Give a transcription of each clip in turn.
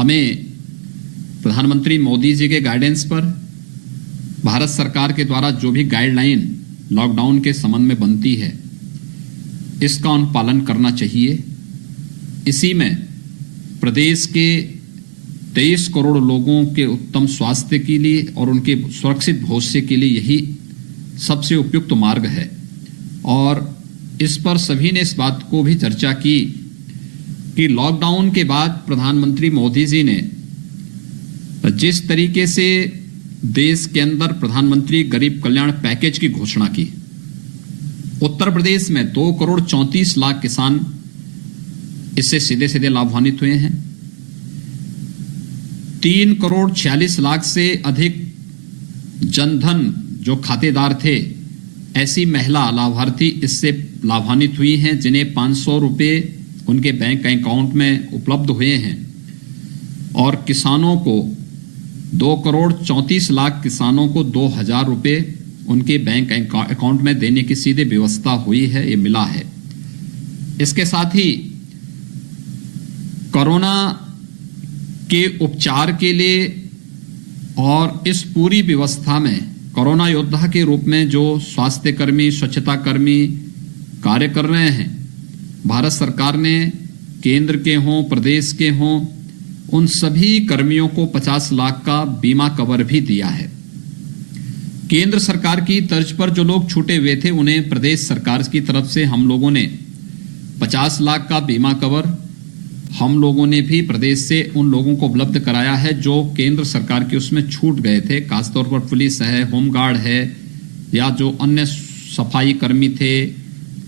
हमें प्रधानमंत्री मोदी जी के गाइडेंस पर भारत सरकार के द्वारा जो भी गाइडलाइन लॉकडाउन के संबंध में बनती है, इसका अनुपालन करना चाहिए। इसी में प्रदेश के 23 करोड़ लोगों के उत्तम स्वास्थ्य के लिए और उनके सुरक्षित भविष्य के लिए यही सबसे उपयुक्त मार्ग है। और इस पर सभी ने इस बात को भी चर्चा की कि लॉकडाउन के बाद प्रधानमंत्री मोदी जी ने जिस तरीके से देश के अंदर प्रधानमंत्री गरीब कल्याण पैकेज की घोषणा की, उत्तर प्रदेश में 2 करोड़ 34 लाख किसान इससे सीधे सीधे लाभान्वित हुए हैं। 3 करोड़ 46 लाख से अधिक जनधन जो खातेदार थे, ऐसी महिला लाभार्थी इससे लाभान्वित हुई हैं, जिन्हें 500 रुपए उनके बैंक अकाउंट में उपलब्ध हुए हैं। और किसानों को 2 करोड़ 34 लाख किसानों को 2000 रुपए उनके बैंक अकाउंट में देने की सीधे व्यवस्था हुई है, ये मिला है। इसके साथ ही कोरोना के उपचार के लिए और इस पूरी व्यवस्था में कोरोना योद्धा के रूप में जो स्वास्थ्य कर्मी, स्वच्छता कर्मी कार्य कर रहे हैं, भारत सरकार ने केंद्र के हों, प्रदेश के हों, उन सभी कर्मियों को 50 लाख का बीमा कवर भी दिया है। केंद्र सरकार की तर्ज पर जो लोग छूटे हुए थे, उन्हें प्रदेश सरकार की तरफ से हम लोगों ने 50 लाख का बीमा कवर हम लोगों ने भी प्रदेश से उन लोगों को उपलब्ध कराया है जो केंद्र सरकार के उसमें छूट गए थे। खासतौर पर पुलिस है, होमगार्ड है, या जो अन्य सफाई कर्मी थे,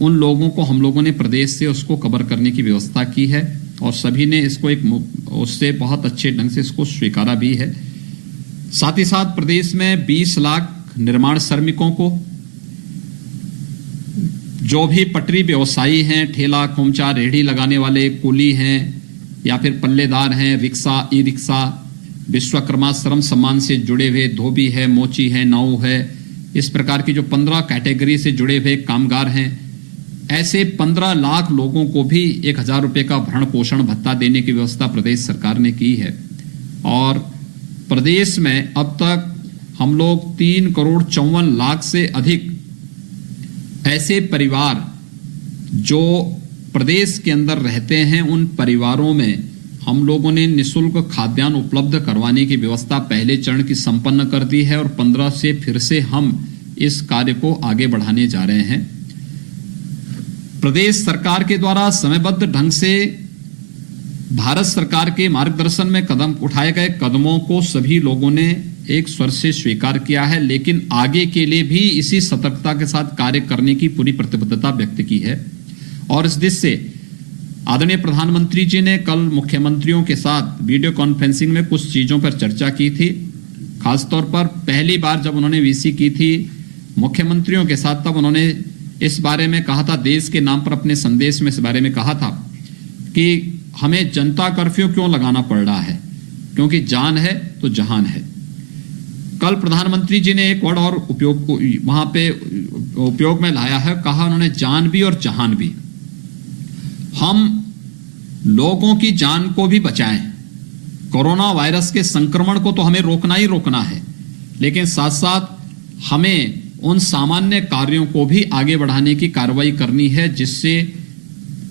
उन लोगों को हम लोगों ने प्रदेश से उसको कवर करने की व्यवस्था की है। और सभी ने इसको उससे बहुत अच्छे ढंग से इसको स्वीकारा भी है। साथ ही साथ प्रदेश में 20 लाख निर्माण श्रमिकों को, जो भी पटरी व्यवसायी हैं, ठेला खोमचा रेहड़ी लगाने वाले, कुली हैं या फिर पल्लेदार हैं, रिक्शा, ई रिक्शा, विश्वकर्मा श्रम सम्मान से जुड़े हुए धोबी है, मोची है, नाऊ है, इस प्रकार की जो 15 कैटेगरी से जुड़े हुए कामगार हैं, ऐसे 15 लाख लोगों को भी 1000 रुपए का भरण पोषण भत्ता देने की व्यवस्था प्रदेश सरकार ने की है। और प्रदेश में अब तक हम लोग 3 करोड़ 54 लाख से अधिक ऐसे परिवार जो प्रदेश के अंदर रहते हैं, उन परिवारों में हम लोगों ने निःशुल्क खाद्यान्न उपलब्ध करवाने की व्यवस्था पहले चरण की संपन्न कर दी है। और 15 से फिर से हम इस कार्य को आगे बढ़ाने जा रहे हैं। प्रदेश सरकार के द्वारा समयबद्ध ढंग से भारत सरकार के मार्गदर्शन में कदम उठाए गए कदमों को सभी लोगों ने एक स्वर से स्वीकार किया है, लेकिन आगे के लिए भी इसी सतर्कता के साथ कार्य करने की पूरी प्रतिबद्धता व्यक्त की है। और इस दृष्टि से आदरणीय प्रधानमंत्री जी ने कल मुख्यमंत्रियों के साथ वीडियो कॉन्फ्रेंसिंग में कुछ चीजों पर चर्चा की थी। खासतौर पर पहली बार जब उन्होंने वीसी की थी मुख्यमंत्रियों के साथ, तब उन्होंने इस बारे में कहा था, देश के नाम पर अपने संदेश में इस बारे में कहा था कि हमें जनता कर्फ्यू क्यों लगाना पड़ रहा है, क्योंकि जान है तो जहान है। कल प्रधानमंत्री जी ने एक वर्ड और उपयोग को वहां पे उपयोग में लाया है, कहा उन्होंने जान भी और जहान भी। हम लोगों की जान को भी बचाएं। कोरोना वायरस के संक्रमण को तो हमें रोकना ही रोकना है, लेकिन साथ साथ हमें उन सामान्य कार्यों को भी आगे बढ़ाने की कार्रवाई करनी है, जिससे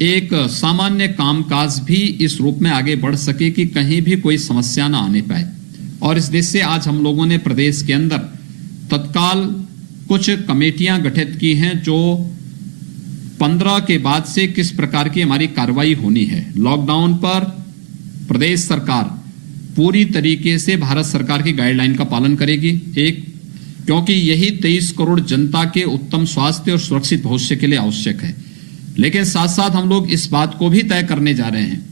एक सामान्य कामकाज भी इस रूप में आगे बढ़ सके कि कहीं भी कोई समस्या ना आने पाए। और इस देश से आज हम लोगों ने प्रदेश के अंदर तत्काल कुछ कमेटियां गठित की हैं, जो 15 के बाद से किस प्रकार की हमारी कार्रवाई होनी है। लॉकडाउन पर प्रदेश सरकार पूरी तरीके से भारत सरकार की गाइडलाइन का पालन करेगी, क्योंकि यही 23 करोड़ जनता के उत्तम स्वास्थ्य और सुरक्षित भविष्य के लिए आवश्यक है। लेकिन साथ साथ हम लोग इस बात को भी तय करने जा रहे हैं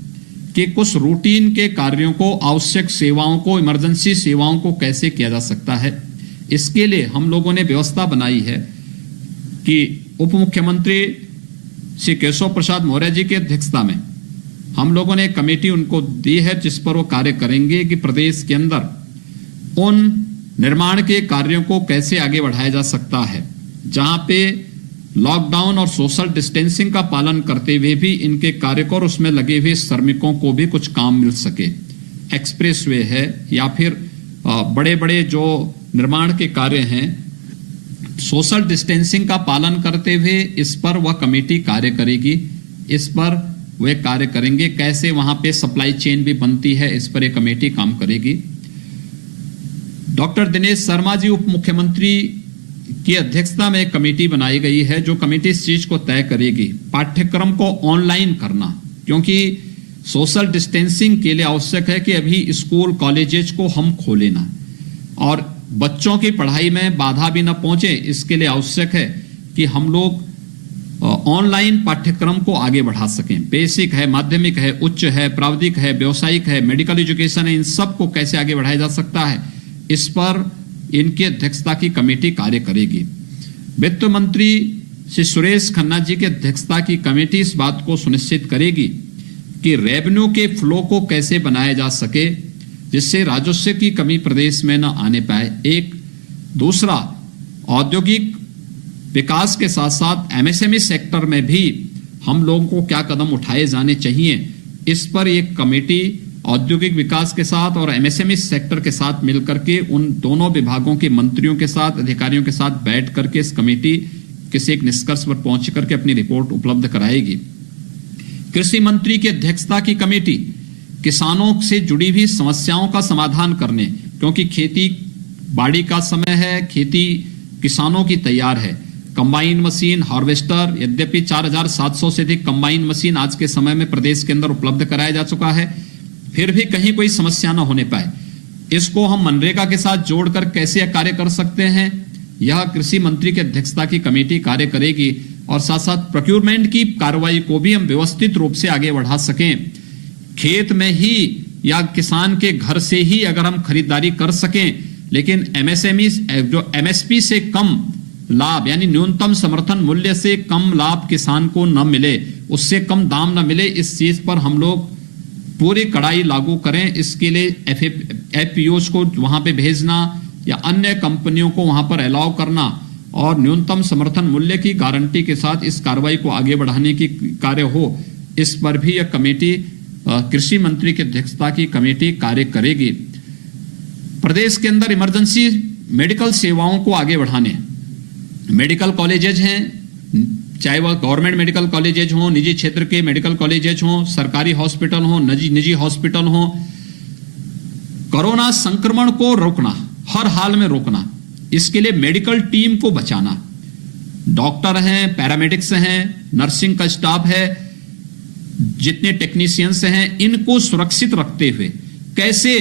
कि कुछ रूटीन के कार्यों को, आवश्यक सेवाओं को, इमरजेंसी सेवाओं को कैसे किया जा सकता है। इसके लिए हम लोगों ने व्यवस्था बनाई है कि उप मुख्यमंत्री श्री केशव प्रसाद मौर्य जी की अध्यक्षता में हम लोगों ने एक कमेटी उनको दी है, जिस पर वो कार्य करेंगे कि प्रदेश के अंदर उन निर्माण के कार्यों को कैसे आगे बढ़ाया जा सकता है, जहां पे लॉकडाउन और सोशल डिस्टेंसिंग का पालन करते हुए भी इनके कार्य को और उसमें लगे हुए श्रमिकों को भी कुछ काम मिल सके। एक्सप्रेसवे है या फिर बड़े बड़े जो निर्माण के कार्य हैं, सोशल डिस्टेंसिंग का पालन करते हुए इस पर वह कमेटी कार्य करेगी। इस पर वे कार्य करेंगे। कैसे वहां पे सप्लाई चेन भी बनती है, इस पर एक कमेटी काम करेगी। डॉक्टर दिनेश शर्मा जी उप मुख्यमंत्री की अध्यक्षता में एक कमेटी बनाई गई है, जो कमेटी इस चीज को तय करेगी पाठ्यक्रम को ऑनलाइन करना, क्योंकि सोशल डिस्टेंसिंग के लिए आवश्यक है कि अभी स्कूल कॉलेजेस को हम खोले ना और बच्चों की पढ़ाई में बाधा भी न पहुंचे। इसके लिए आवश्यक है कि हम लोग ऑनलाइन पाठ्यक्रम को आगे बढ़ा सकें। बेसिक है, माध्यमिक है, उच्च है, प्राविधिक है, व्यवसायिक है, मेडिकल एजुकेशन है, इन सब को कैसे आगे बढ़ाया जा सकता है, इस पर इनकी अध्यक्षता की कमेटी कार्य करेगी। वित्त मंत्री श्री सुरेश खन्ना जी की अध्यक्षता की कमेटी इस बात को सुनिश्चित करेगी कि रेवेन्यू के फ्लो को कैसे बनाया जा सके, जिससे राजस्व की कमी प्रदेश में न आने पाए। एक दूसरा, औद्योगिक विकास के साथ साथ एमएसएमई सेक्टर में भी हम लोगों को क्या कदम उठाए जाने चाहिए, इस पर एक कमेटी औद्योगिक विकास के साथ और एमएसएमई सेक्टर के साथ मिलकर के उन दोनों विभागों के मंत्रियों के साथ, अधिकारियों के साथ बैठ करके इस कमेटी किसी एक निष्कर्ष पर पहुंच करके अपनी रिपोर्ट उपलब्ध कराएगी। कृषि मंत्री की अध्यक्षता की कमेटी किसानों से जुड़ी हुई समस्याओं का समाधान करने, क्योंकि खेती बाड़ी का समय है, खेती किसानों की तैयार है। कंबाइन मशीन, हार्वेस्टर, यद्यपि 4700 से अधिक कंबाइन मशीन आज के समय में प्रदेश के अंदर उपलब्ध कराया जा चुका है, फिर भी कहीं कोई समस्या न होने पाए। इसको हम मनरेगा के साथ जोड़कर कैसे कार्य कर सकते हैं, यह कृषि मंत्री की अध्यक्षता की कमेटी कार्य करेगी। और साथ साथ प्रोक्योरमेंट की कार्रवाई को भी हम व्यवस्थित रूप से आगे बढ़ा सकें। खेत में ही या किसान के घर से ही अगर हम खरीदारी कर सकें, लेकिन एमएसएमई जो एमएसपी से कम लाभ यानी न्यूनतम समर्थन मूल्य से कम लाभ किसान को न मिले, उससे कम दाम न मिले, इस चीज पर हम लोग पूरी कड़ाई लागू करें। इसके लिए एफपीओज को वहां पे भेजना या अन्य कंपनियों को वहां पर अलाउ करना और न्यूनतम समर्थन मूल्य की गारंटी के साथ इस कार्रवाई को आगे बढ़ाने की कार्य हो, इस पर भी यह कमेटी कृषि मंत्री की अध्यक्षता की कमेटी कार्य करेगी। प्रदेश के अंदर इमरजेंसी मेडिकल सेवाओं को आगे बढ़ाने, मेडिकल कॉलेजेज हैं, चाहे वह गवर्नमेंट मेडिकल कॉलेजेज हों, निजी क्षेत्र के मेडिकल कॉलेजेज हों, सरकारी हॉस्पिटल हों, निजी हॉस्पिटल हों, कोरोना संक्रमण को रोकना, हर हाल में रोकना, इसके लिए मेडिकल टीम को बचाना। डॉक्टर हैं, पैरामेडिक्स हैं, नर्सिंग का स्टाफ है, जितने टेक्नीशियंस हैं, इनको सुरक्षित रखते हुए कैसे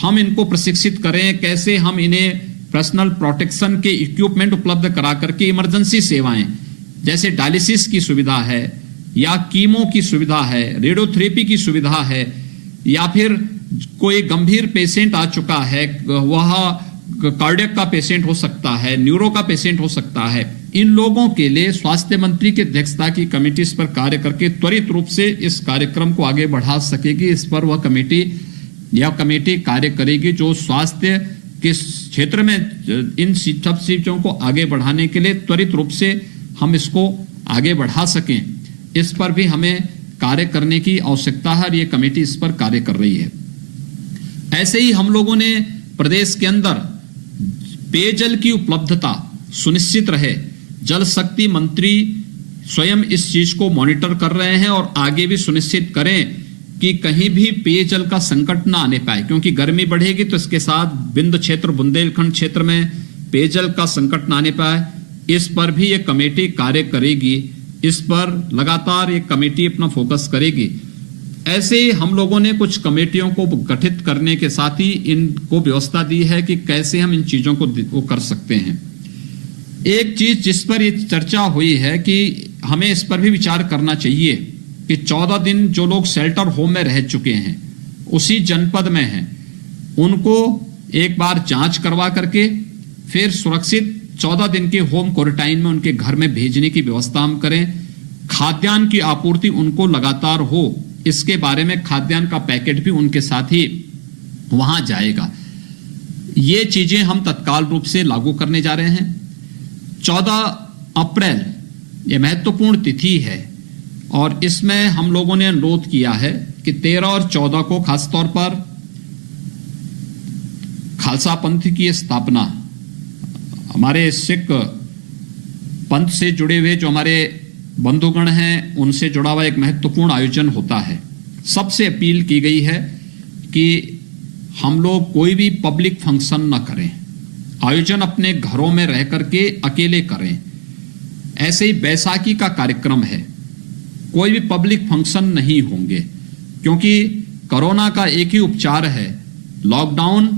हम इनको प्रशिक्षित करें, कैसे हम इन्हें पर्सनल प्रोटेक्शन के इक्विपमेंट उपलब्ध करा करके इमरजेंसी सेवाएं जैसे डायलिसिस की सुविधा है या कीमो की सुविधा है, रेडियोथेरेपी की सुविधा है, या फिर कोई गंभीर पेशेंट आ चुका है, वह कार्डियक का पेशेंट हो सकता है, न्यूरो का पेशेंट हो सकता है, इन लोगों के लिए स्वास्थ्य मंत्री की अध्यक्षता की कमेटी इस पर कार्य करके त्वरित रूप से इस कार्यक्रम को आगे बढ़ा सकेगी। इस पर वह कमेटी कार्य करेगी जो स्वास्थ्य के क्षेत्र में इन सब चीजों को आगे बढ़ाने के लिए त्वरित रूप से हम इसको आगे बढ़ा सकें, इस पर भी हमें कार्य करने की आवश्यकता है और ये कमेटी इस पर कार्य कर रही है। ऐसे ही हम लोगों ने प्रदेश के अंदर पेयजल की उपलब्धता सुनिश्चित रहे, जल शक्ति मंत्री स्वयं इस चीज को मॉनिटर कर रहे हैं और आगे भी सुनिश्चित करें कि कहीं भी पेयजल का संकट ना आने पाए, क्योंकि गर्मी बढ़ेगी तो इसके साथ बिंदु क्षेत्र, बुंदेलखंड क्षेत्र में पेयजल का संकट ना आने पाए, इस पर भी ये कमेटी कार्य करेगी। इस पर लगातार ये कमेटी अपना फोकस करेगी। ऐसे हम लोगों ने कुछ कमेटियों को गठित करने के साथ ही इनको व्यवस्था दी है कि कैसे हम इन चीजों को कर सकते हैं। एक चीज जिस पर ये चर्चा हुई है कि हमें इस पर भी विचार करना चाहिए कि 14 दिन जो लोग शेल्टर होम में रह चुके हैं, उसी जनपद में हैं, उनको एक बार जांच करवा करके फिर सुरक्षित 14 दिन के होम क्वारंटाइन में उनके घर में भेजने की व्यवस्था हम करें। खाद्यान्न की आपूर्ति उनको लगातार हो, इसके बारे में खाद्यान्न का पैकेट भी उनके साथ ही वहां जाएगा। ये चीजें हम तत्काल रूप से लागू करने जा रहे हैं। 14 अप्रैल ये महत्वपूर्ण तिथि है और इसमें हम लोगों ने अनुरोध किया है कि 13 और 14 को खासतौर पर खालसा पंथ की स्थापना, हमारे सिख पंथ से जुड़े हुए जो हमारे बंधुगण हैं उनसे जुड़ा हुआ एक महत्वपूर्ण आयोजन होता है। सबसे अपील की गई है कि हम लोग कोई भी पब्लिक फंक्शन न करें, आयोजन अपने घरों में रह करके अकेले करें। ऐसे ही बैसाखी का कार्यक्रम है, कोई भी पब्लिक फंक्शन नहीं होंगे, क्योंकि कोरोना का एक ही उपचार है, लॉकडाउन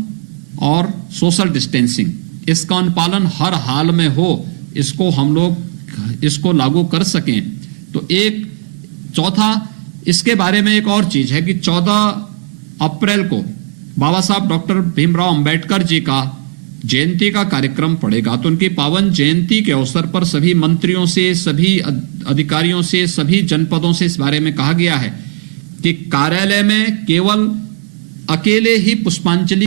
और सोशल डिस्टेंसिंग। इसका अनुपालन हर हाल में हो, इसको हम लोग इसको लागू कर सकें। तो एक चौथा, इसके बारे में एक और चीज है कि 14 अप्रैल को बाबा साहब डॉक्टर भीमराव अंबेडकर जी का जयंती का कार्यक्रम पड़ेगा। तो उनकी पावन जयंती के अवसर पर सभी मंत्रियों से, सभी अधिकारियों से, सभी जनपदों से इस बारे में कहा गया है कि कार्यालय में केवल अकेले ही पुष्पांजलि